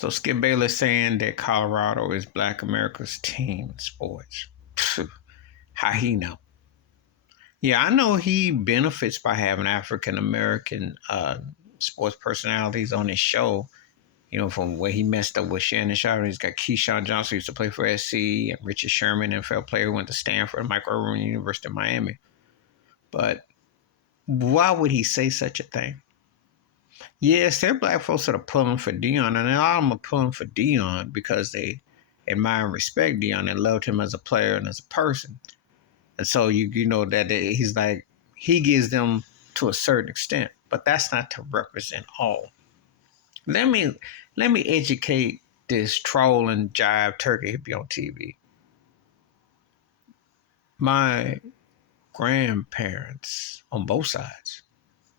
So Skip Bayless saying that Colorado is Black America's team in sports. How he know? Yeah, I know he benefits by having African American sports personalities on his show. You know, from where he messed up with Shannon Sharp. He's got Keyshawn Johnson, who used to play for SC, and Richard Sherman, NFL player, who went to Stanford, Michael Irvin, University of Miami. But why would he say such a thing? Yes, there are black folks that are pulling for Deion, and a lot of them are pulling for Deion because they admire and respect Deion and loved him as a player and as a person. And so you know that he's like, he gives them to a certain extent, but that's not to represent all. Let me educate this troll and jive turkey hippie on TV. My grandparents on both sides,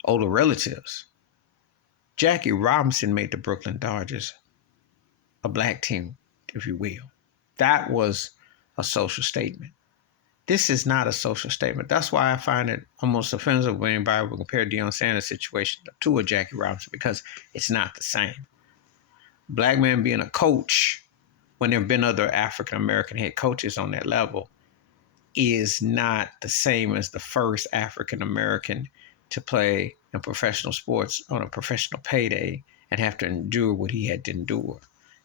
older relatives, Jackie Robinson made the Brooklyn Dodgers a black team, if you will. That was a social statement. This is not a social statement. That's why I find it almost offensive when anybody would compare Deion Sanders' situation to a Jackie Robinson, because it's not the same. Black man being a coach, when there have been other African American head coaches on that level, is not the same as the first African American to play in professional sports on a professional payday and have to endure what he had to endure.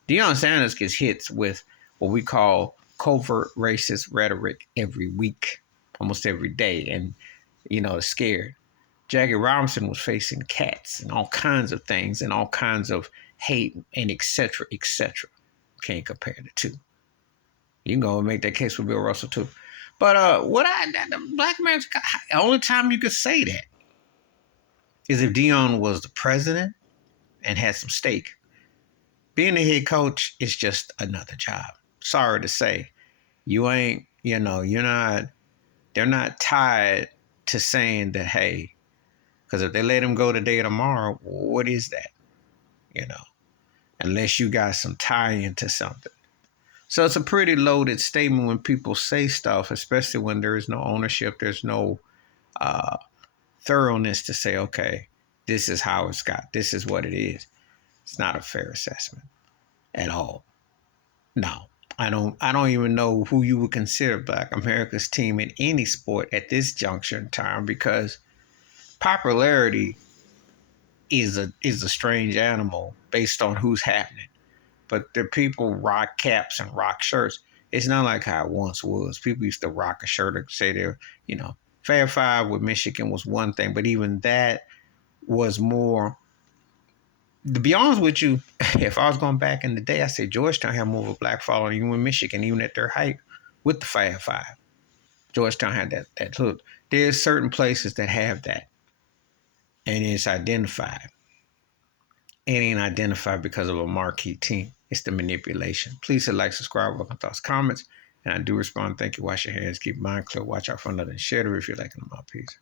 Deion Sanders gets hits with what we call covert racist rhetoric every week, almost every day, and is scared. Jackie Robinson was facing cats and all kinds of things and all kinds of hate and etc. etc. Can't compare the two. You can go and make that case with Bill Russell too. But the black man's the only time you could say that is if Deion was the president and had some stake. Being a head coach is just another job. Sorry to say, you ain't. You're not. They're not tied to saying that, hey, because if they let him go today or tomorrow, what is that? Unless you got some tie into something. So it's a pretty loaded statement when people say stuff, especially when there is no ownership, there's no thoroughness to say, okay, this is how it's got, this is what it is. It's not a fair assessment at all. No, I don't even know who you would consider Black America's team in any sport at this juncture in time, because popularity is a strange animal based on who's happening. But the people rock caps and rock shirts. It's not like how it once was. People used to rock a shirt and say they're, Fab Five with Michigan was one thing, but even that was more. To be honest with you, if I was going back in the day, I say Georgetown had more of a black following even with Michigan, even at their height with the Fab Five. Georgetown had that hook. There's certain places that have that, and it's identified. It ain't identified because of a marquee team. It's the manipulation. Please hit like, subscribe, welcome thoughts, comments. And I do respond. Thank you. Wash your hands. Keep your mind clear. Watch out for another. And share the if you're liking my piece.